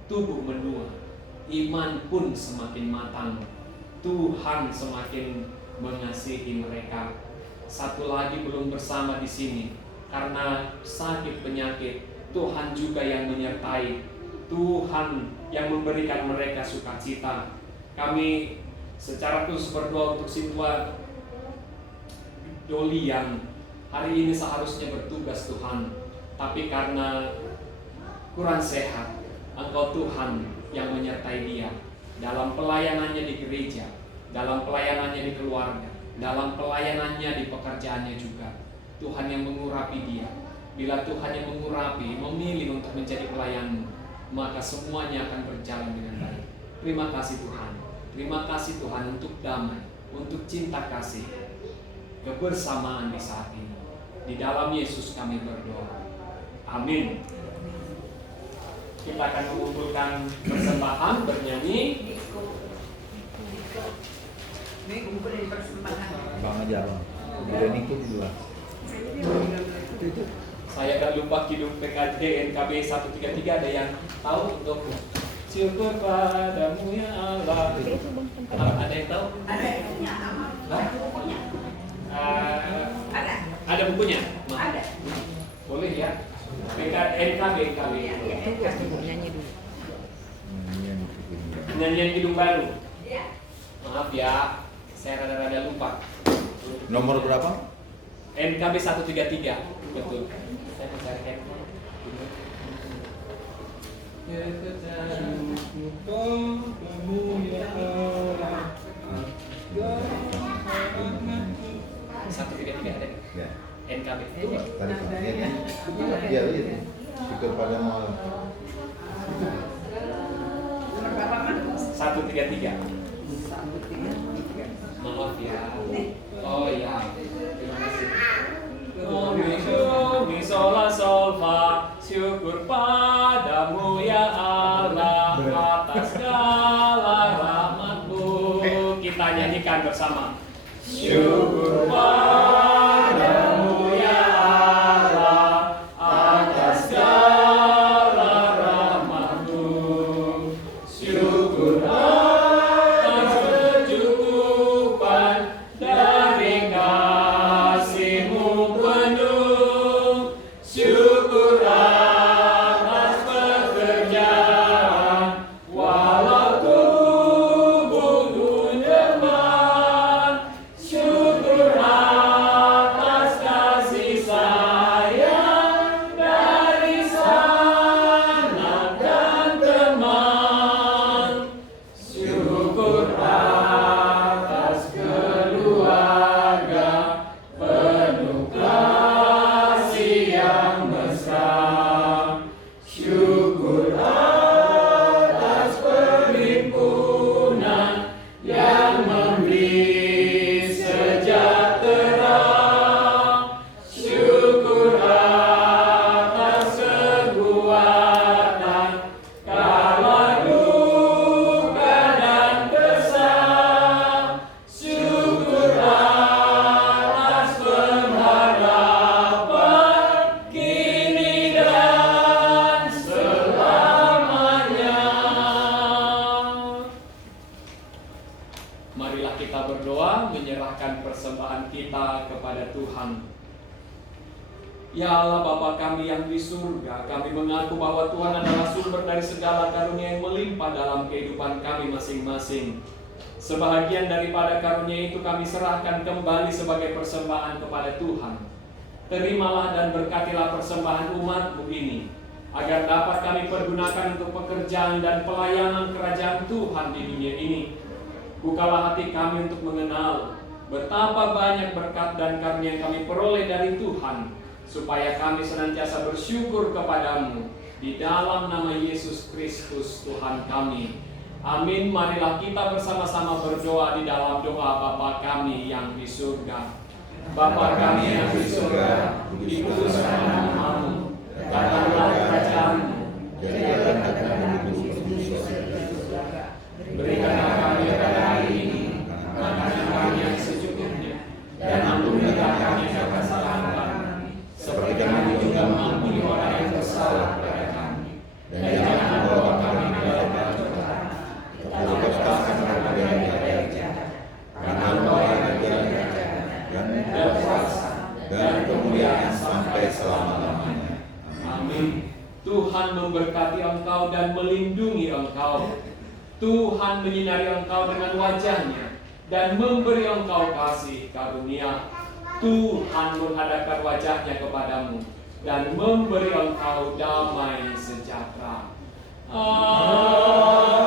tubuh menua, iman pun semakin matang. Tuhan semakin mengasihi mereka. Satu lagi belum bersama di sini karena sakit penyakit. Tuhan juga yang menyertai. Tuhan yang memberikan mereka sukacita. Kami secara khusus berdoa untuk Sitwa Doli yang hari ini seharusnya bertugas Tuhan, tapi karena kurang sehat, Engkau Tuhan yang menyertai dia dalam pelayanannya di gereja, dalam pelayanannya di keluarga, dalam pelayanannya di pekerjaannya juga. Tuhan yang mengurapi dia. Bila Tuhan yang mengurapi, memilih untuk menjadi pelayan, maka semuanya akan berjalan dengan baik. Terima kasih Tuhan. Terima kasih Tuhan untuk damai, untuk cinta kasih, kebersamaan di saat ini. Di dalam Yesus kami berdoa. Amin. Kita akan mengumpulkan persembahan, bernyanyi. Ini kumpulin persembahan. Bang aja bang. Kemudian ikut dulu. Saya akan lupa hidup PKD NKB 133, ada yang tahu untuk syukur padamu ya Allah. Ada yang tahu? Ada bukunya, ada bukunya. Ada. Ada bukunya? Ada. Boleh ya. NKB. Iya, Nyanyi dulu. Nyanyian Hidung Baru. Iya. Maaf ya, saya rada-rada lupa. Nomor berapa? NKB 133. Betul. Saya mencari handphone. Satu tiga ada. Ya. NKB. Tadi Pak. Iya. Syukur pada malam. Nomor berapa, Mas? 133. 133. Maaf ya. Oh ya. Terima kasih. Mi sol la sol fa, syukur padamu ya Allah atas segala rahmat-Mu. Kita nyanyikan bersama. Syukur padamu ya Allah atas segala rahmat-Mu. Syukur atas kecukupan dari kasih-Mu penuh. Syukur atas pekerjaan walau tubuhku lemah. Syukur atas kasih sayang dari sanak dan teman. Syukur atas keluarga penuh kasih yang mesra. Syukur atas perhimpunan yang memberi sejahtera. Syukur atas kekuatan kala duka dan kesal. Syukur atas pengharapan kini dan selamanya. Marilah kita berdoa menyerahkan persembahan kita kepada Tuhan. Ya Allah Bapa kami yang di surga, kami mengaku bahwa Tuhan adalah sumber dari segala karunia yang melimpah dalam kehidupan kami masing-masing. Sebahagian daripada karunia itu kami serahkan kembali sebagai persembahan kepada Tuhan. Terimalah dan berkatilah persembahan umat-Mu ini. agar dapat kami pergunakan untuk pekerjaan dan pelayanan kerajaan Tuhan di dunia ini. Bukalah hati kami untuk mengenal betapa banyak berkat dan karunia yang kami peroleh dari Tuhan, supaya kami senantiasa bersyukur kepadamu di dalam nama Yesus Kristus Tuhan kami. Amin. Marilah kita bersama-sama berdoa di dalam doa Bapa kami yang di surga. Bapa kami yang di surga, dikuduskan namamu, datanglah kerajaanmu, jadilah kehendakmu di bumi seperti di surga. Berikanlah kami pada hari ini makanan kami yang secukupnya, dan ampunilah kami akan kesalahan kami, seperti kami juga mengampuni orang yang bersalah kepada kami. Dan jangan membawa kami ke dalam pencobaan, tetapi lepaskan kami dari yang jahat. Karena Engkau yang kerajaan dan kuasa dan kemuliaan sampai selama-lamanya. Amin. Tuhan memberkati engkau dan melindungi engkau. Tuhan menyinari engkau dengan wajah-Nya dan memberi engkau kasih karunia. Tuhan menghadapkan wajah-Nya kepadamu dan memberi engkau damai sejahtera. Amin.